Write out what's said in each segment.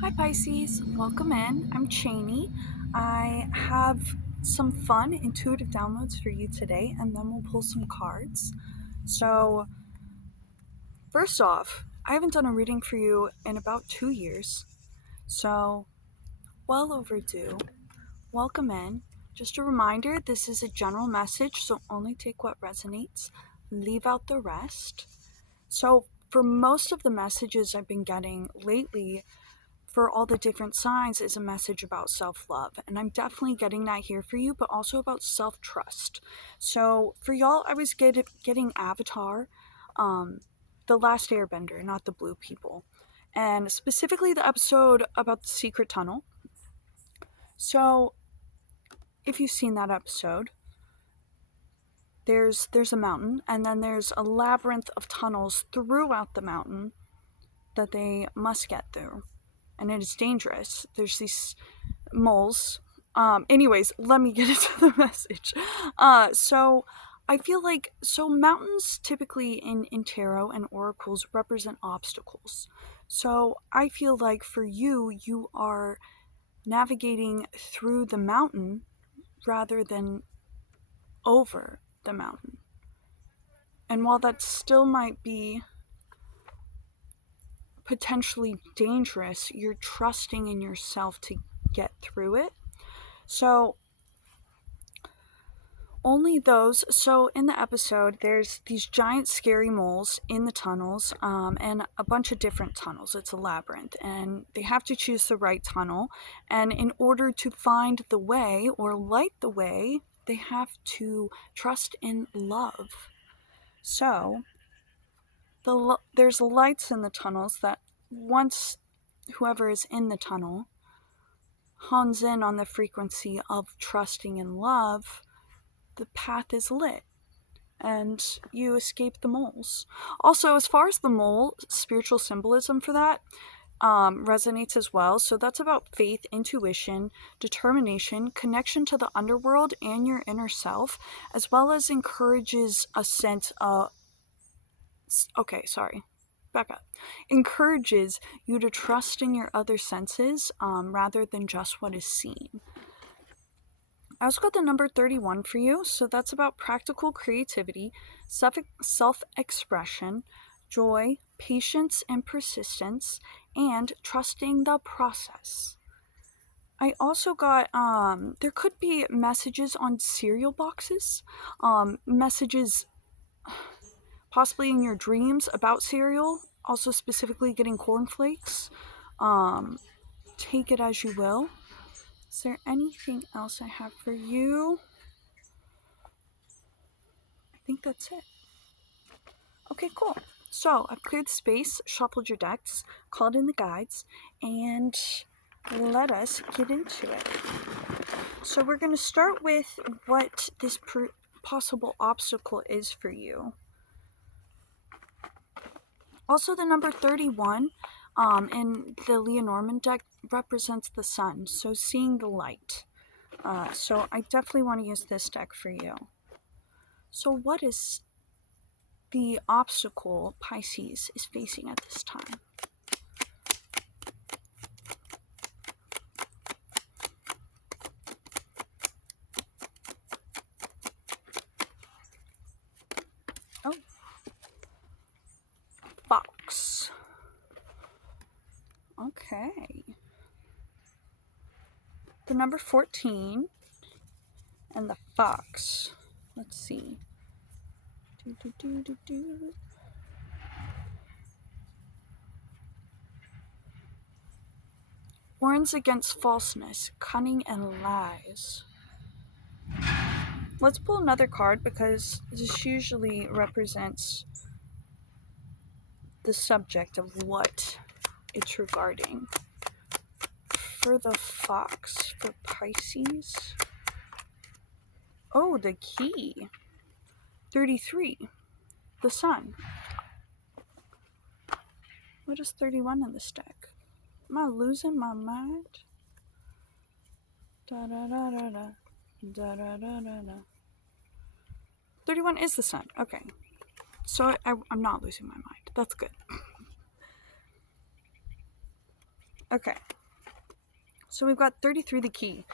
Hi Pisces, welcome in. I'm Cheney. I have some fun intuitive downloads for you today, and then we'll pull some cards. So, first off, I haven't done a reading for you in about 2 years, so well overdue. Welcome in. Just a reminder, this is a general message, so only take what resonates, leave out the rest. So, for most of the messages I've been getting lately, for all the different signs, is a message about self-love, and I'm definitely getting that here for you, but also about self-trust. So for y'all, I was getting Avatar, the Last Airbender, not the blue people, and specifically the episode about the secret tunnel. So if you've seen that episode, there's a mountain, and then there's a labyrinth of tunnels throughout the mountain that they must get through, and it is dangerous. There's these moles. Anyways, let me get into the message. So I feel like, mountains typically in tarot and oracles represent obstacles. So I feel like for you, you are navigating through the mountain rather than over the mountain. And while that still might be potentially dangerous, you're trusting in yourself to get through it. So only those. So in the episode, there's these giant scary moles in the tunnels, and a bunch of different tunnels. It's a labyrinth, and they have to choose the right tunnel. And in order to find the way or light the way, they have to trust in love. So there's lights in the tunnels that once whoever is in the tunnel hones in on the frequency of trusting in love, the path is lit and you escape the moles. Also, as far as the mole, spiritual symbolism for that resonates as well. So that's about faith, intuition, determination, connection to the underworld and your inner self, as well as encourages a sense of. Okay, sorry. Back up. Encourages you to trust in your other senses rather than just what is seen. I also got the number 31 for you, so that's about practical creativity, self-expression, joy, patience and persistence, and trusting the process. I also got, there could be messages on cereal boxes, messages possibly in your dreams about cereal, also specifically getting cornflakes. Take it as you will. Is there anything else I have for you? I think that's it. Okay, cool. So I've cleared the space, shuffled your decks, called in the guides, and let us get into it. So we're going to start with what this possible obstacle is for you. Also, the number 31 in the Lenormand deck represents the sun, so seeing the light. So I definitely want to use this deck for you. So what is the obstacle Pisces is facing at this time? Oh, fox. Okay. The number 14 and the fox. Let's see. Warns against falseness, cunning, and lies. Let's pull another card because this usually represents the subject of what it's regarding. For the fox, for Pisces. Oh, the key. 33. The sun. What is 31 in this deck? Am I losing my mind? Da da da da da. Da da da da da. 31 is the sun. Okay. So I'm not losing my mind. That's good. Okay. So we've got 33, the key.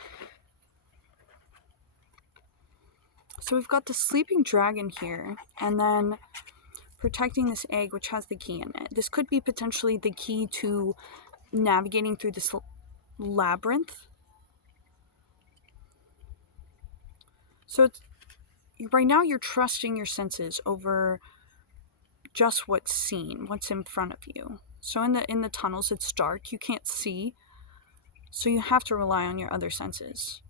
So we've got the sleeping dragon here, and then protecting this egg, which has the key in it. This could be potentially the key to navigating through this labyrinth. So it's, right now you're trusting your senses over just what's seen, what's in front of you. So in the tunnels, it's dark, you can't see, so you have to rely on your other senses,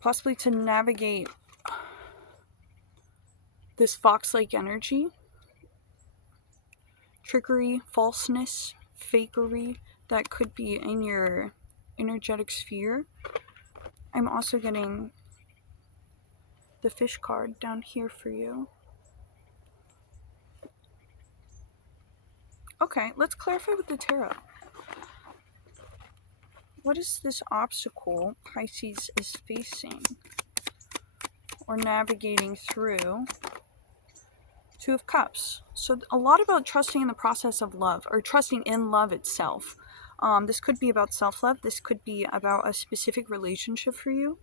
possibly to navigate this fox-like energy, trickery, falseness, fakery that could be in your energetic sphere. I'm also getting the fish card down here for you. Okay, let's clarify with the tarot. What is this obstacle Pisces is facing or navigating through? Two of Cups. So a lot about trusting in the process of love, or trusting in love itself. This could be about self-love. This could be about a specific relationship for you.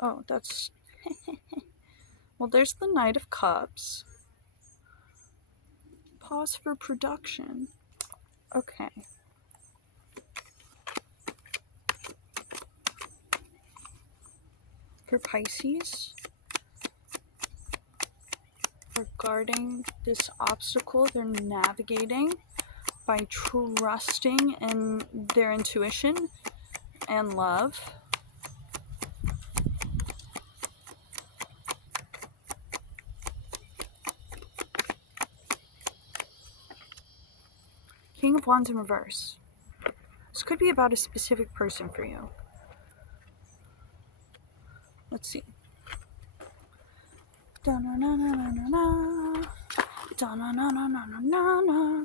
Oh, that's... well, there's the Knight of Cups. Pause for production. Okay. For Pisces, regarding this obstacle they're navigating by trusting in their intuition and love. King of Wands in reverse. This could be about a specific person for you. Let's see.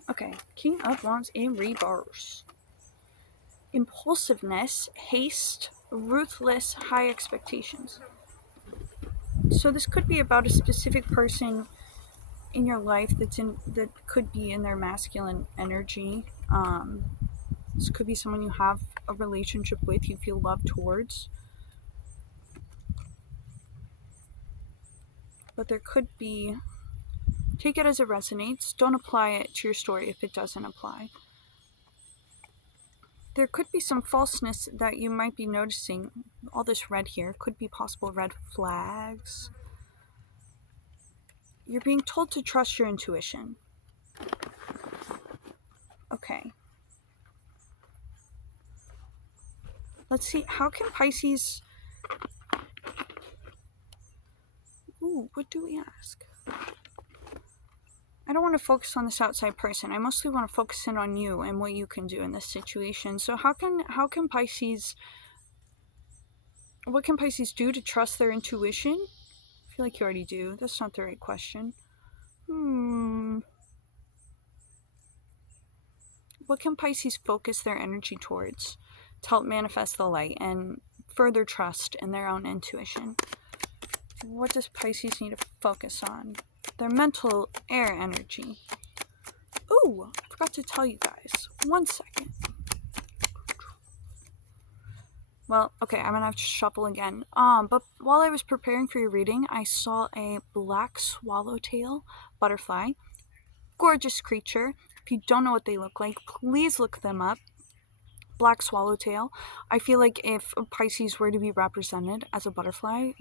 Okay, King of Wands in reverse. Impulsiveness, haste, ruthless, high expectations. So this could be about a specific person in your life that could be in their masculine energy. This could be someone you have a relationship with, you feel love towards. But there could be, take it as it resonates. Don't apply it to your story if it doesn't apply. There could be some falseness that you might be noticing. All this red here could be possible red flags. You're being told to trust your intuition. Okay. Let's see, how can Pisces... ooh, what do we ask? I don't want to focus on this outside person. I mostly want to focus in on you and what you can do in this situation. So how can Pisces... what can Pisces do to trust their intuition? I feel like you already do. That's not the right question. What can Pisces focus their energy towards to help manifest the light and further trust in their own intuition? What does Pisces need to focus on? Their mental air energy. Ooh, I forgot to tell you guys. 1 second. Well, okay, I'm gonna have to shuffle again. But while I was preparing for your reading, I saw a black swallowtail butterfly. Gorgeous creature. If you don't know what they look like, please look them up. Black swallowtail. I feel like if Pisces were to be represented as a butterfly,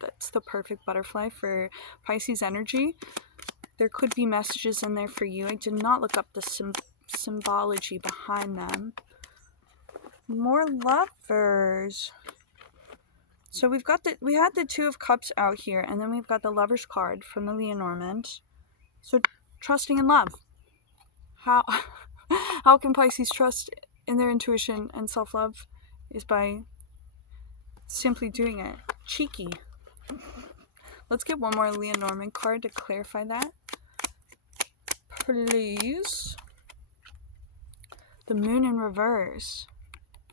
that's the perfect butterfly for Pisces energy. There could be messages in there for you. I did not look up the symbology behind them. More lovers. So we had the Two of Cups out here, and then we've got the Lover's card from the Lenormand. So trusting in love. How can Pisces trust in their intuition and self-love? Is by simply doing it. Cheeky. Let's get one more Lenormand card to clarify that. Please. The Moon in reverse.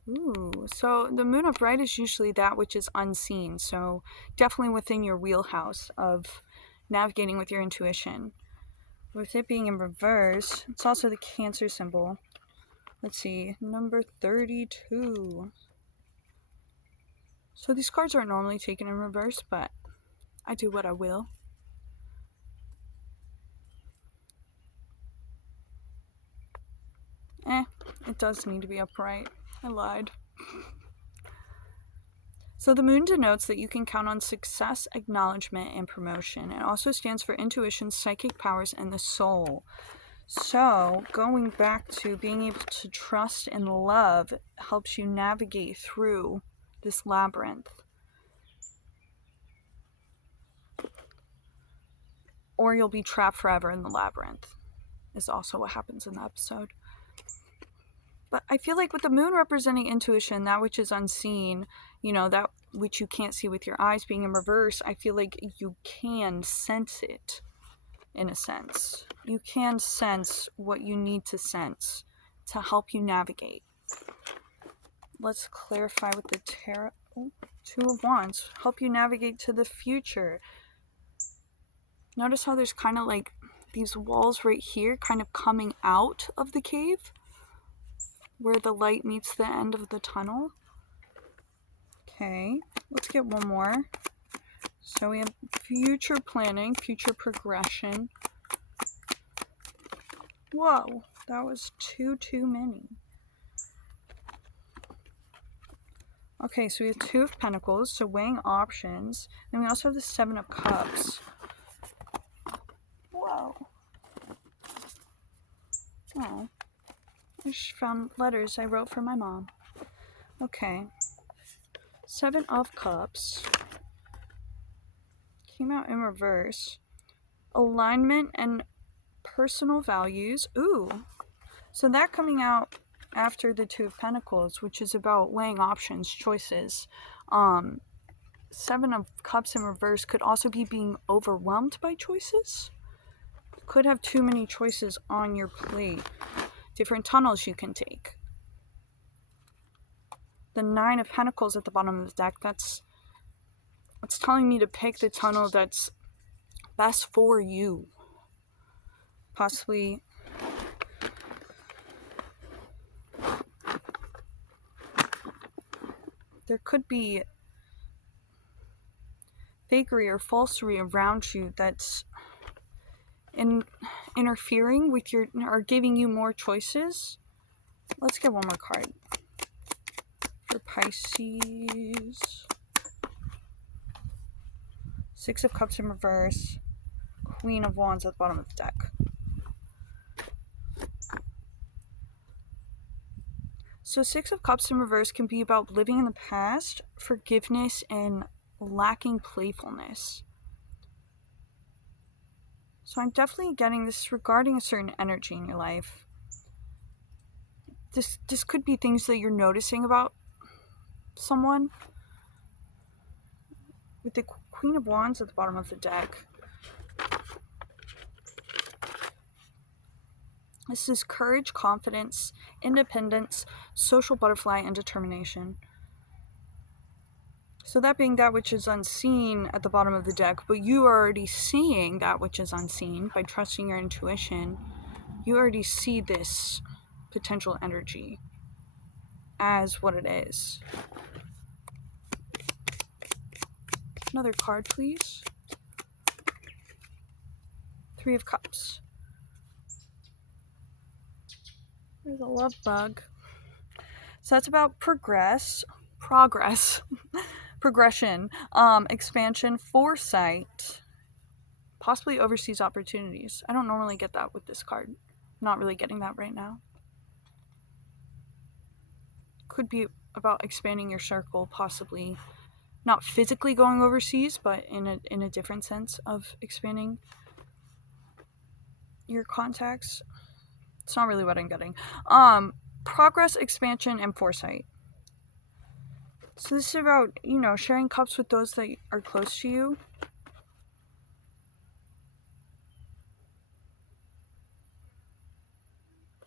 Ooh, so the Moon upright is usually that which is unseen, so definitely within your wheelhouse of navigating with your intuition. with it being in reverse, it's also the Cancer symbol. Let's see, number 32. So these cards aren't normally taken in reverse, but I do what I will. It does need to be upright. I lied. So the moon denotes that you can count on success, acknowledgement, and promotion. It also stands for intuition, psychic powers, and the soul. So going back to being able to trust and love helps you navigate through this labyrinth. Or you'll be trapped forever in the labyrinth, is also what happens in the episode. But I feel like with the moon representing intuition, that which is unseen, that which you can't see with your eyes being in reverse, I feel like you can sense it, in a sense. You can sense what you need to sense to help you navigate. Let's clarify with the tarot. Two of Wands. Help you navigate to the future. Notice how there's kind of like these walls right here kind of coming out of the cave, where the light meets the end of the tunnel. Okay, let's get one more. So we have future planning, future progression. Whoa, that was too many. Okay, so we have Two of Pentacles, so weighing options. And we also have the Seven of Cups. Whoa. Oh, I just found letters I wrote for my mom. Okay. Seven of Cups. Came out in reverse. Alignment and personal values. Ooh. So that coming out after the Two of Pentacles, which is about weighing options, choices. Seven of Cups in reverse could also be being overwhelmed by choices. Could have too many choices on your plate. Different tunnels you can take. The Nine of Pentacles at the bottom of the deck, that's telling me to pick the tunnel that's best for you. Possibly there could be fakery or falsery around you that's interfering with your, or giving you more choices. Let's get one more card for Pisces. Six of Cups in reverse. Queen of Wands at the bottom of the deck. So Six of Cups in reverse can be about living in the past, forgiveness, and lacking playfulness. So I'm definitely getting this regarding a certain energy in your life. This could be things that you're noticing about someone. With the Queen of Wands at the bottom of the deck. This is courage, confidence, independence, social butterfly, and determination. So that being that which is unseen at the bottom of the deck, but you are already seeing that which is unseen by trusting your intuition. You already see this potential energy as what it is. Another card, please. Three of Cups. There's a love bug. So that's about progress, progression, expansion, foresight, possibly overseas opportunities. I don't normally get that with this card. Not really getting that right now. Could be about expanding your circle, possibly not physically going overseas, but in a different sense of expanding your contacts. It's not really what I'm getting. Progress, expansion, and foresight. So this is about, sharing cups with those that are close to you.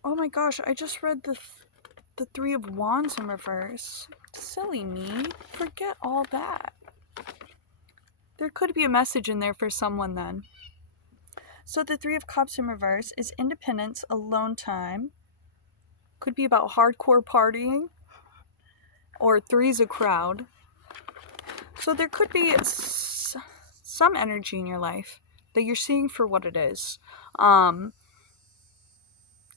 Oh my gosh, I just read the Three of Wands in reverse. Silly me. Forget all that. There could be a message in there for someone then. So the Three of Cups in reverse is independence, alone time. Could be about hardcore partying. Or three's a crowd. So there could be some energy in your life that you're seeing for what it is. And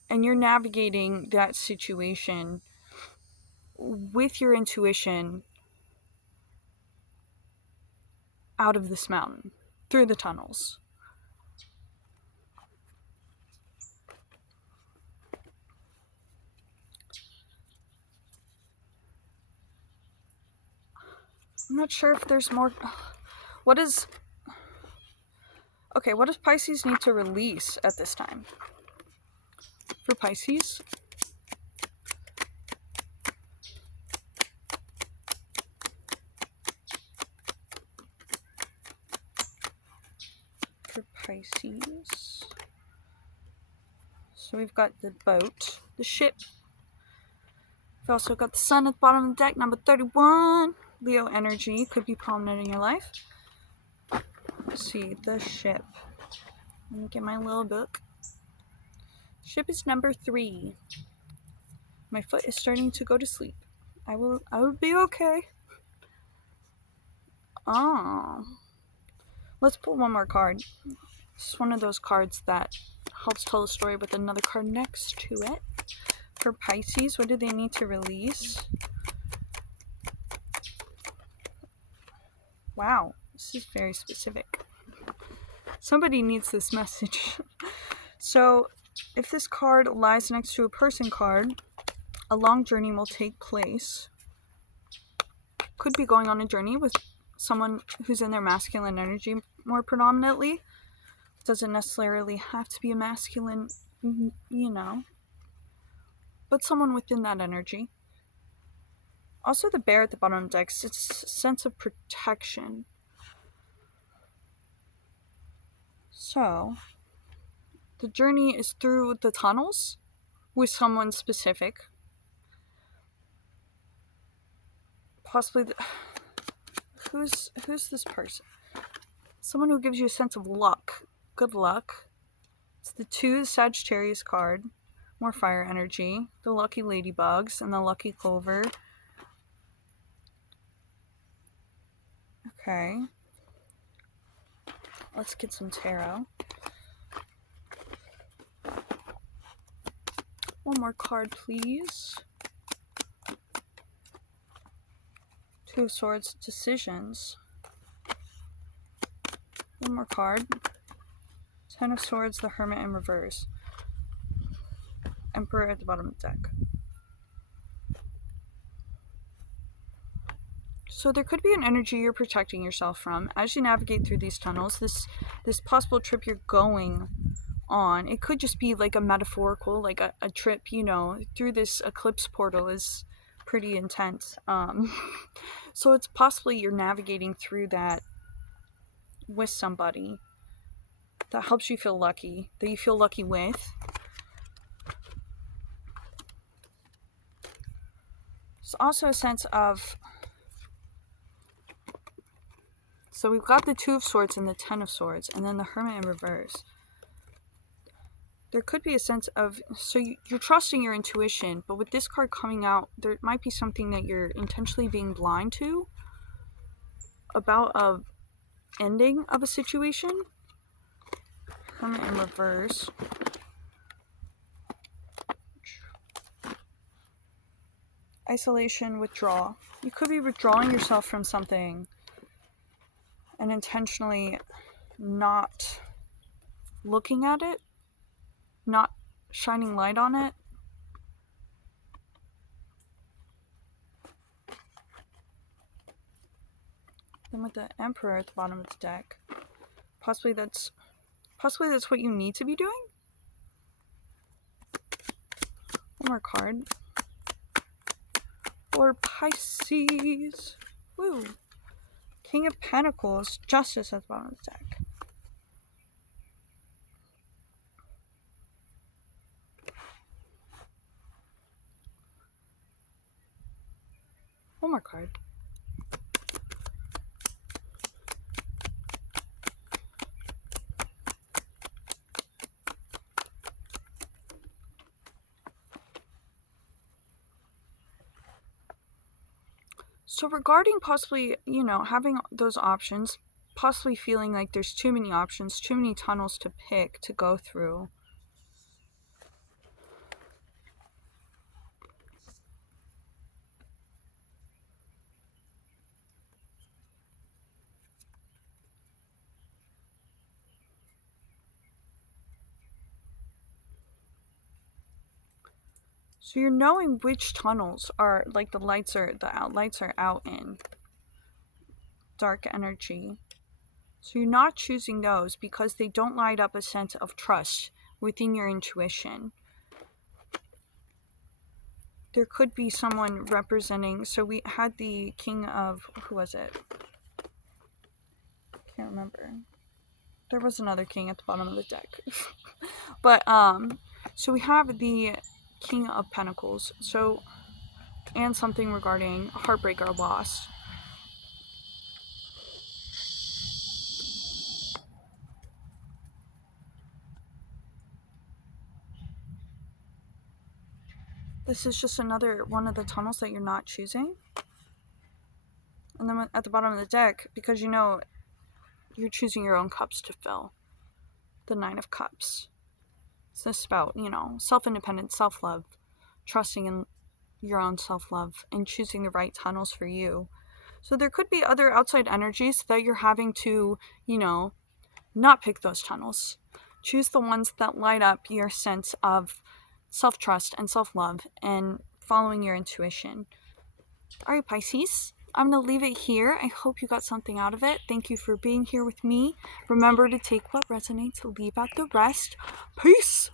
you're navigating that situation with your intuition out of this mountain, through the tunnels. I'm not sure if there's more. What does Pisces need to release at this time? For Pisces? For Pisces. So we've got the boat, the ship. We've also got the sun at the bottom of the deck, number 31. Leo energy could be prominent in your life. Let's see, the ship. Let me get my little book. Ship is number 3. My foot is starting to go to sleep. I will be okay. Oh. Let's pull one more card. It's one of those cards that helps tell a story with another card next to it. For Pisces, what do they need to release? Wow, this is very specific. Somebody needs this message. So, if this card lies next to a person card, a long journey will take place. Could be going on a journey with someone who's in their masculine energy more predominantly. Doesn't necessarily have to be a masculine, but someone within that energy. Also, the bear at the bottom of the deck, it's a sense of protection. So, the journey is through the tunnels with someone specific. Possibly, who's this person? Someone who gives you a sense of luck. Good luck. It's the 2 Sagittarius card. More fire energy. The lucky ladybugs and the lucky clover. Okay. Let's get some tarot. One more card, please. 2 of Swords, decisions. One more card. 10 of Swords, the Hermit in reverse. Emperor at the bottom of the deck. So there could be an energy you're protecting yourself from as you navigate through these tunnels. This possible trip you're going on, it could just be like a metaphorical, like a trip, through this eclipse portal is pretty intense. So it's possibly you're navigating through that with somebody that helps you feel lucky, that you feel lucky with. There's also a sense of... So we've got the 2 of Swords and the 10 of Swords, and then the Hermit in reverse. There could be a sense of... So you're trusting your intuition, but with this card coming out, there might be something that you're intentionally being blind to about a ending of a situation. Hermit in reverse. Isolation, withdrawal. You could be withdrawing yourself from something and intentionally not looking at it, not shining light on it. Then with the Emperor at the bottom of the deck, possibly that's what you need to be doing. One more card. For Pisces. Woo. King of Pentacles, Justice at the bottom of the deck. One more card. So regarding possibly, having those options, possibly feeling like there's too many options, too many tunnels to pick to go through. So you're knowing which tunnels are like the lights are out in dark energy. So you're not choosing those because they don't light up a sense of trust within your intuition. There could be someone representing, so we had the king of, who was it? Can't remember. There was another king at the bottom of the deck. But so we have the king of pentacles. So, and something regarding heartbreak or loss. This is just another one of the tunnels that you're not choosing. And then at the bottom of the deck, because you're choosing your own cups to fill. The Nine of Cups. It's this about, self-independence, self-love, trusting in your own self-love, and choosing the right tunnels for you. So there could be other outside energies that you're having to, not pick those tunnels. Choose the ones that light up your sense of self-trust and self-love and following your intuition. All right, Pisces, I'm going to leave it here. I hope you got something out of it. Thank you for being here with me. Remember to take what resonates, leave out the rest. Peace!